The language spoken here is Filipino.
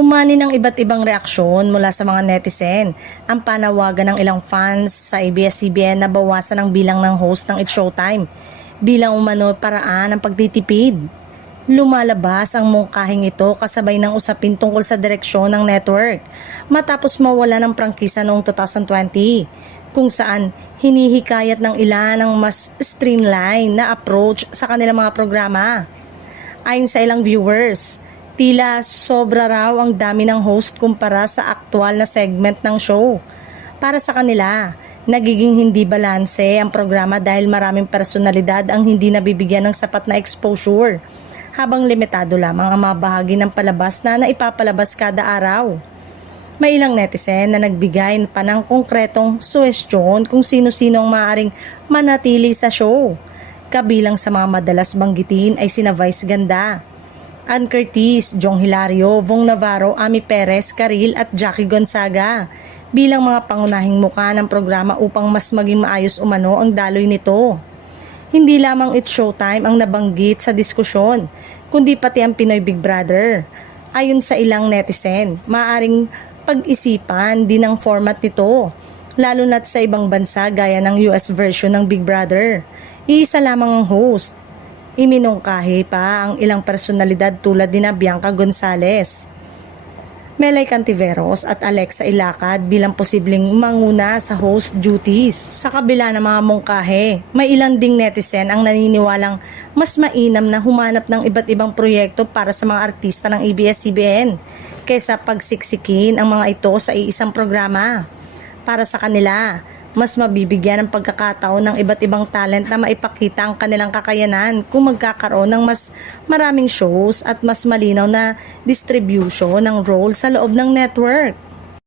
Umani ng iba't ibang reaksyon mula sa mga netizen ang panawagan ng ilang fans sa ABS-CBN na bawasan ang bilang ng host ng It's Showtime bilang umano paraan ng pagtitipid. Lumalabas ang mungkahing ito kasabay ng usapin tungkol sa direksyon ng network matapos mawala ng prangkisa noong 2020 kung saan hinihikayat ng ilan ng mas streamline na approach sa kanilang mga programa. Ayon sa ilang viewers, tila sobra raw ang dami ng host kumpara sa aktual na segment ng show. Para sa kanila, nagiging hindi balanse ang programa dahil maraming personalidad ang hindi nabibigyan ng sapat na exposure, habang limitado lamang ang mga bahagi ng palabas na naipapalabas kada araw. May ilang netizen na nagbigay pa ng konkretong suwestyon kung sino-sino ang maaaring manatili sa show. Kabilang sa mga madalas banggitin ay sina Vice Ganda, Ann Curtis, Jong Hilario, Vong Navarro, Ami Perez, Karil at Jackie Gonzaga bilang mga pangunahing muka ng programa upang mas maging maayos umano ang daloy nito. Hindi lamang It's Showtime ang nabanggit sa diskusyon, kundi pati ang Pinoy Big Brother. Ayon sa ilang netizen, maaaring pag-isipan din ang format nito, lalo na't sa ibang bansa gaya ng US version ng Big Brother. Iisa lamang ang host. Iminungkahi pa ang ilang personalidad tulad ni Bianca Gonzalez, Melay Cantiveros at Alexa Ilacad bilang posibleng manguna sa host duties. Sa kabila ng mga mungkahe, may ilang ding netizen ang naniniwalang mas mainam na humanap ng iba't ibang proyekto para sa mga artista ng ABS-CBN kaysa pagsiksikin ang mga ito sa iisang programa. Para sa kanila, mas mabibigyan ng pagkakataon ng iba't ibang talent na maipakita ang kanilang kakayanan kung magkakaroon ng mas maraming shows at mas malinaw na distribution ng role sa loob ng network.